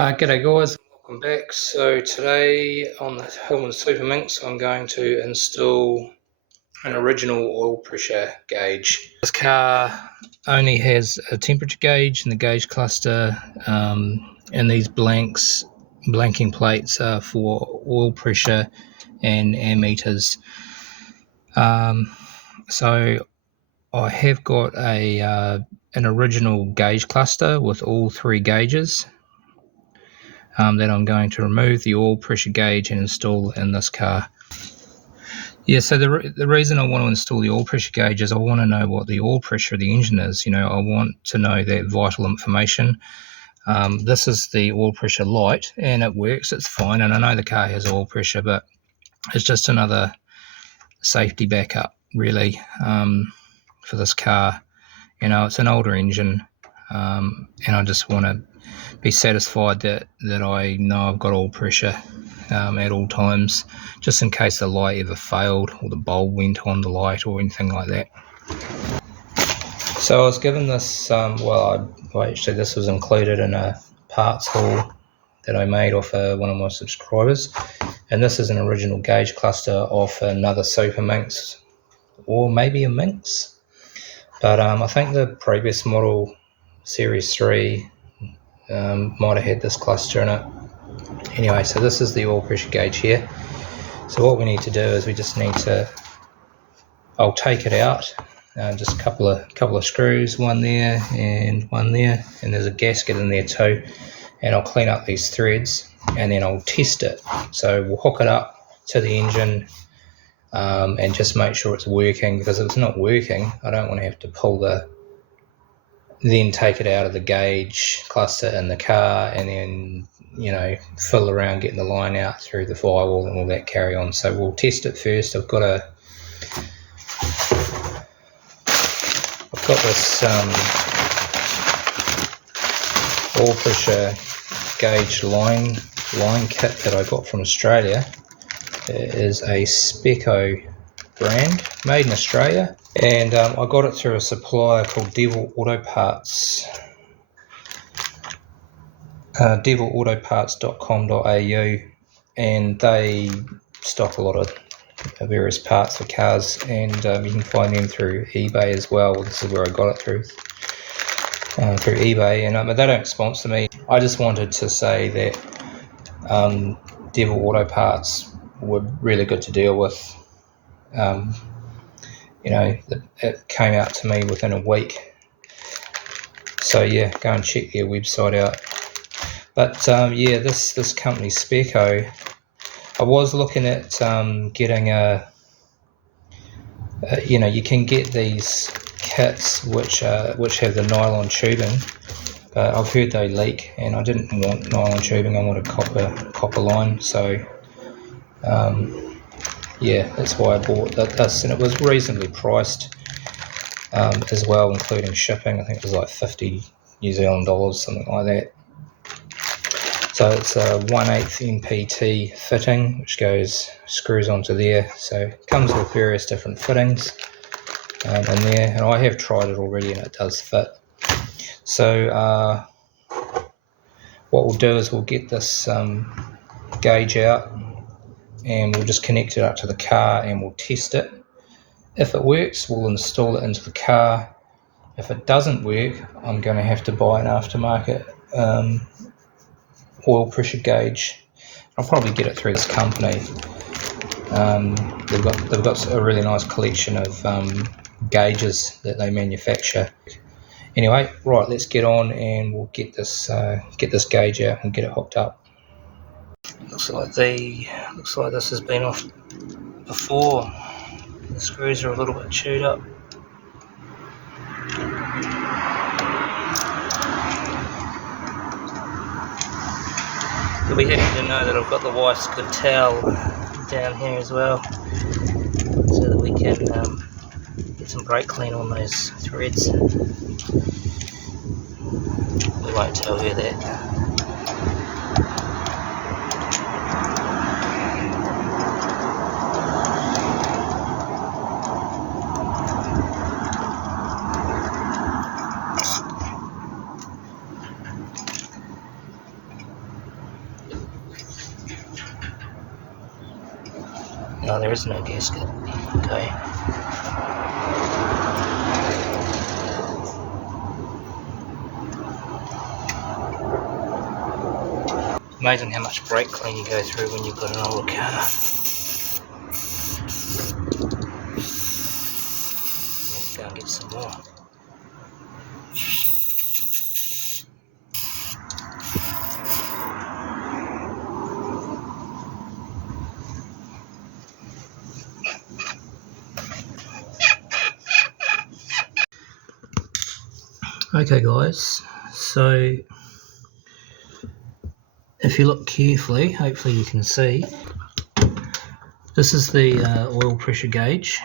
G'day guys, welcome back. So today on the Hillman Super Minx I'm going to install an original oil pressure gauge. This car only has a temperature gauge in the gauge cluster, and these blanking plates are for oil pressure and ammeters. So I have got an original gauge cluster with all three gauges. That I'm going to remove the oil pressure gauge and install in this car. Yeah, so the reason I want to install the oil pressure gauge is I want to know what the oil pressure of the engine is. I want to know that vital information. This is the oil pressure light, and it works, it's fine, and I know the car has oil pressure, but it's just another safety backup, really, for this car. It's an older engine, and I just want to be satisfied that I know I've got oil pressure at all times, just in case the light ever failed or the bulb went on the light or anything like that. So I was given this, actually this was included in a parts haul that I made off one of my subscribers, and this is an original gauge cluster off another Super Minx, or maybe a Minx, but I think the previous model, Series 3, might have had this cluster in it. Anyway, so this is the oil pressure gauge here. So what we need to do is we just need to, I'll take it out, just a couple of screws, one there and one there, and there's a gasket in there too, and I'll clean up these threads and then I'll test it. So we'll hook it up to the engine and just make sure it's working, because if it's not working I don't want to have to then take it out of the gauge cluster in the car and then fill around getting the line out through the firewall and all that carry on. So we'll test it first. I've got this oil pressure gauge line kit that I got from Australia. It is a Speco brand, made in Australia, and I got it through a supplier called Devil Auto Parts, devilautoparts.com.au, and they stock a lot of various parts for cars, and you can find them through eBay as well. This is where I got it through eBay, and they don't sponsor me. I just wanted to say that Devil Auto Parts were really good to deal with. It came out to me within a week. So yeah, go and check their website out. But this company Speco, I was looking at getting you can get these kits which have the nylon tubing, but I've heard they leak, and I didn't want nylon tubing. I wanted copper line. So that's why I bought this, and it was reasonably priced as well, including shipping. I think it was like 50 New Zealand dollars, something like that. So it's a 1/8 MPT fitting, which screws onto there. So it comes with various different fittings in there, and I have tried it already and it does fit. So what we'll do is we'll get this gauge out and we'll just connect it up to the car and we'll test it. If it works, we'll install it into the car. If it doesn't work, I'm going to have to buy an aftermarket oil pressure gauge. I'll probably get it through this company. They've got a really nice collection of gauges that they manufacture. Anyway, right, let's get on and we'll get this gauge out and get it hooked up. Looks like this has been off before. The screws are a little bit chewed up. You'll be happy to know that I've got the wife's good towel down here as well, so that we can get some brake clean on those threads. We won't tell her that. No, there is no gasket. Okay. Amazing how much brake clean you go through when you've got an older car. Let's go and get some more. Okay guys, so if you look carefully, hopefully you can see, this is the oil pressure gauge,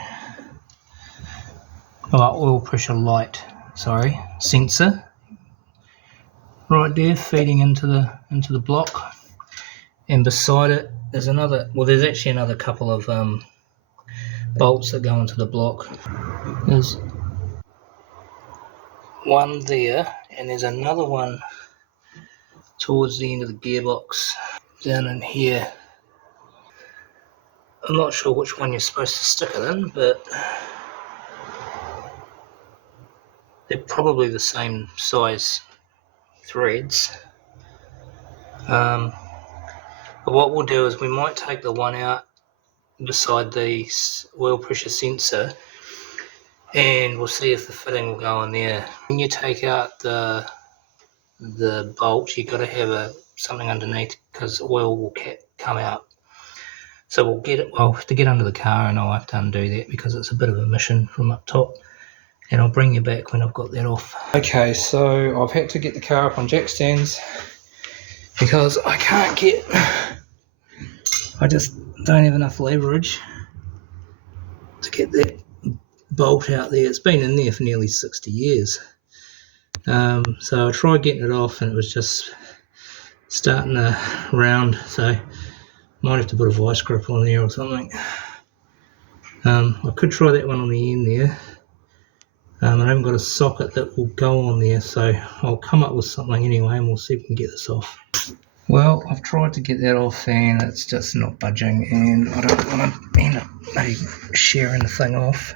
oil pressure light, sorry, sensor, right there feeding into the block, and beside it there's another, well there's actually another couple of bolts that go into the block. There's one there, and there's another one towards the end of the gearbox down in here. I'm not sure which one you're supposed to stick it in, but they're probably the same size threads. But what we'll do is we might take the one out beside the oil pressure sensor, and we'll see if the fitting will go in there. When you take out the bolt, you've got to have something underneath, because oil will come out. So we'll get it, well, to get under the car, and I'll have to undo that because it's a bit of a mission from up top, and I'll bring you back when I've got that off. Okay, so I've had to get the car up on jack stands because I just don't have enough leverage to get that bolt out there. It's been in there for nearly 60 years. So I tried getting it off and it was just starting to round, so might have to put a vice grip on there or something. I could try that one on the end there. I haven't got a socket that will go on there, so I'll come up with something anyway and we'll see if we can get this off. Well, I've tried to get that off and it's just not budging, and I don't want to end up maybe shearing the thing off.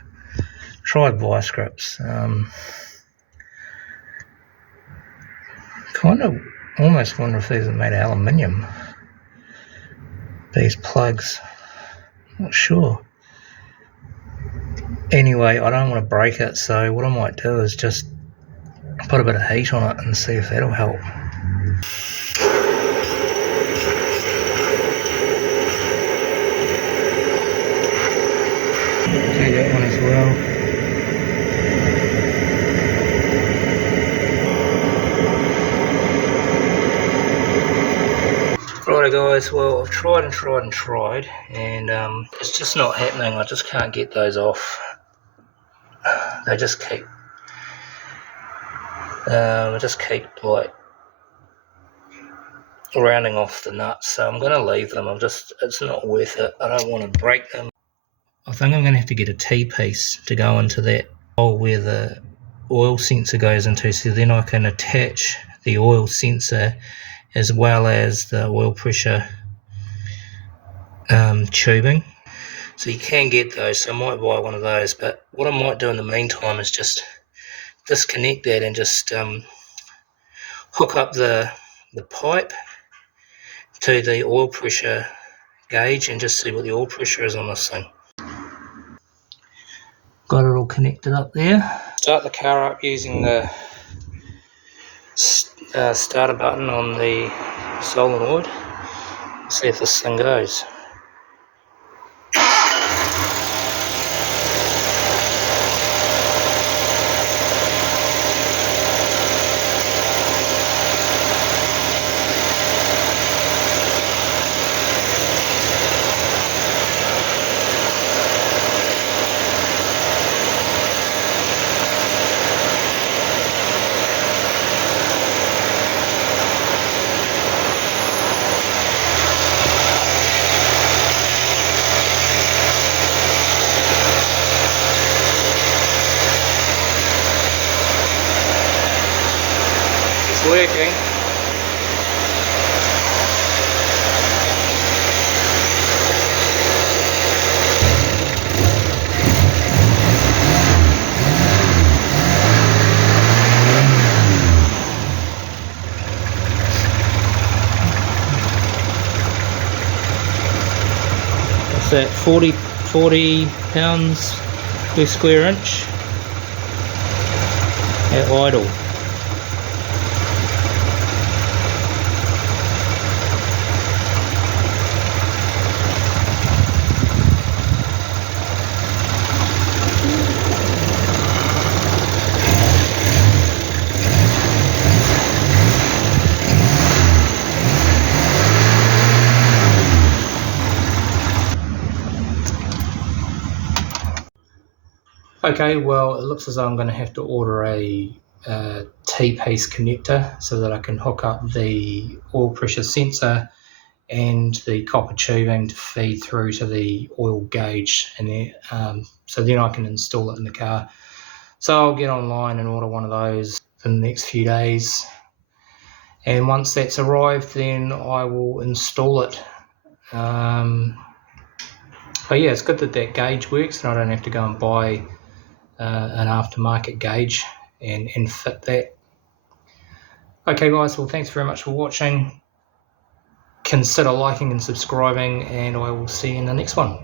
Tried vice grips. Kind of almost wonder if these are made of aluminium. These plugs. Not sure. Anyway, I don't want to break it, so what I might do is just put a bit of heat on it and see if that'll help. Do that one as well. Righto guys, well I've tried and it's just not happening. I just can't get those off. They just keep like rounding off the nuts, so I'm going to leave them. It's not worth it. I don't want to break them. I think I'm going to have to get a T-piece to go into that hole where the oil sensor goes into, so then I can attach the oil sensor as well as the oil pressure tubing. So you can get those, so I might buy one of those, but what I might do in the meantime is just disconnect that and just hook up the pipe to the oil pressure gauge and just see what the oil pressure is on this thing. Got it all connected up there. Start the car up using the starter button on the solenoid. See if this thing goes. what's that, 40 pounds per square inch at idle. Okay, well, it looks as though I'm going to have to order a T-piece connector so that I can hook up the oil pressure sensor and the copper tubing to feed through to the oil gauge, and so then I can install it in the car. So I'll get online and order one of those in the next few days, and once that's arrived, then I will install it. But yeah, it's good that that gauge works and I don't have to go and buy an aftermarket gauge and fit that. Okay guys, well thanks very much for watching. Consider liking and subscribing, and I will see you in the next one.